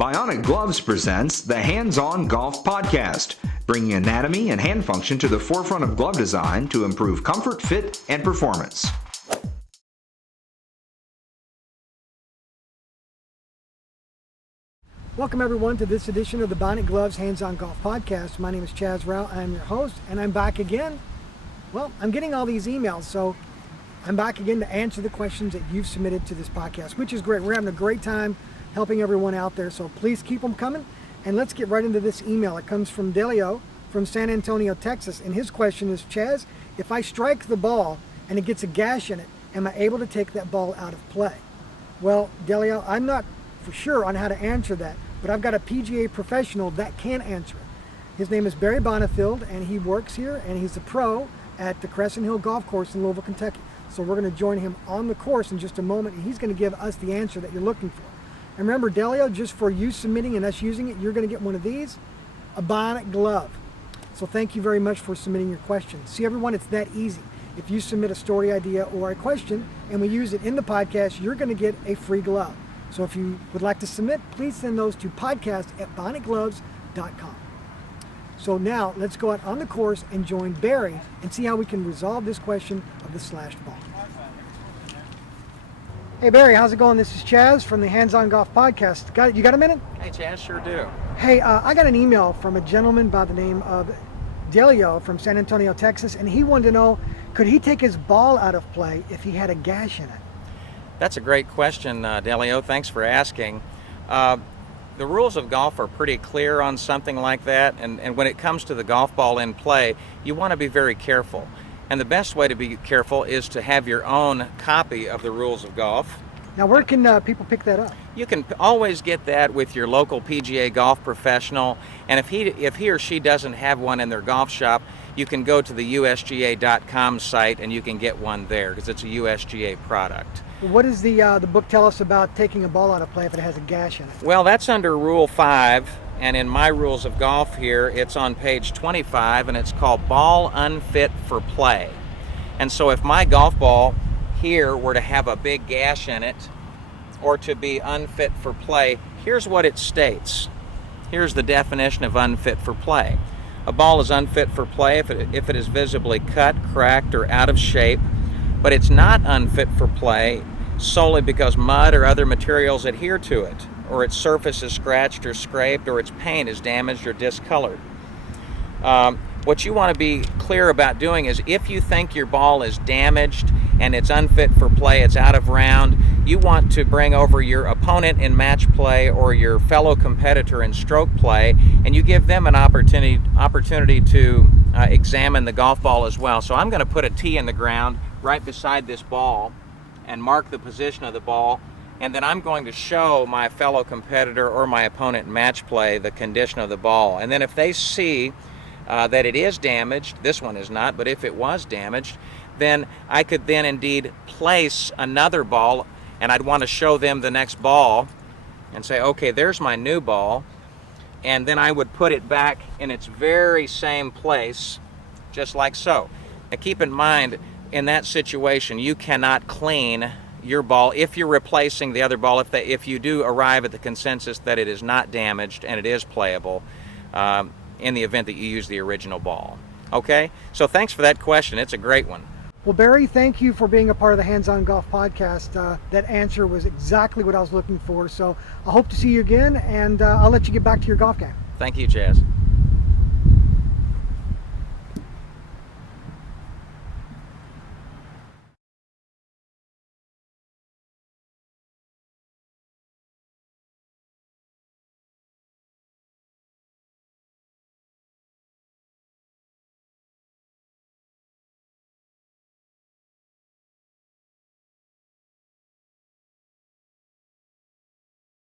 Bionic Gloves presents the Hands-On Golf Podcast, bringing anatomy and hand function to the forefront of glove design to improve comfort, fit, and performance. Welcome everyone to this edition of the Bionic Gloves Hands-On Golf Podcast. My name is Chaz Rao. I'm your host, and I'm back again. Well, I'm getting all these emails, so I'm back again to answer the questions that you've submitted to this podcast, which is great. We're having a great time helping everyone out there, so please keep them coming. And let's get right into this email. It comes from Delio from San Antonio, Texas, and his question is, Chaz, if I strike the ball and it gets a gash in it, am I able to take that ball out of play? Well, Delio, I'm not for sure on how to answer that, but I've got a PGA professional that can answer it. His name is Barry Bonifield, and he works here, and he's a pro at the Crescent Hill Golf Course in Louisville, Kentucky. So we're going to join him on the course in just a moment, and he's going to give us the answer that you're looking for. And remember, Delio, just for you submitting and us using it, you're going to get one of these, a Bionic glove. So thank you very much for submitting your question. See, everyone, it's that easy. If you submit a story idea or a question and we use it in the podcast, you're going to get a free glove. So if you would like to submit, please send those to podcast@bionicgloves.com. So now let's go out on the course and join Barry and see how we can resolve this question of the slashed ball. Hey Barry, how's it going? This is Chaz from the Hands-On Golf Podcast. You got a minute? Hey Chaz, sure do. Hey, I got an email from a gentleman by the name of Delio from San Antonio, Texas, and he wanted to know, could he take his ball out of play if he had a gash in it? That's a great question, Delio. Thanks for asking. The rules of golf are pretty clear on something like that, and when it comes to the golf ball in play, you want to be very careful. And the best way to be careful is to have your own copy of the rules of golf. Now, where can people pick that up? You can always get that with your local PGA golf professional, and if he or she doesn't have one in their golf shop, you can go to the USGA.com site and you can get one there because it's a USGA product. What does the book tell us about taking a ball out of play if it has a gash in it? Well, that's under Rule 5, and in my rules of golf here, it's on page 25, and it's called Ball Unfit for Play. And so if my golf ball here were to have a big gash in it, or to be unfit for play, here's what it states. Here's the definition of unfit for play. A ball is unfit for play if it is visibly cut, cracked, or out of shape, but it's not unfit for play solely because mud or other materials adhere to it, or its surface is scratched or scraped, or its paint is damaged or discolored. What you want to be clear about doing is if you think your ball is damaged and it's unfit for play, it's out of round, you want to bring over your opponent in match play or your fellow competitor in stroke play, and you give them an opportunity to examine the golf ball as well. So I'm going to put a tee in the ground right beside this ball and mark the position of the ball, and then I'm going to show my fellow competitor or my opponent in match play the condition of the ball. And then if they see that it is damaged, this one is not, but if it was damaged, then I could then indeed place another ball, and I'd want to show them the next ball and say, okay, there's my new ball, and then I would put it back in its very same place, just like so. Now keep in mind, in that situation, you cannot clean your ball if you're replacing the other ball, if you do arrive at the consensus that it is not damaged and it is playable, in the event that you use the original ball. Okay? So thanks for that question. It's a great one. Well, Barry, thank you for being a part of the Hands-On Golf Podcast. That answer was exactly what I was looking for. So I hope to see you again, and I'll let you get back to your golf game. Thank you, Chaz.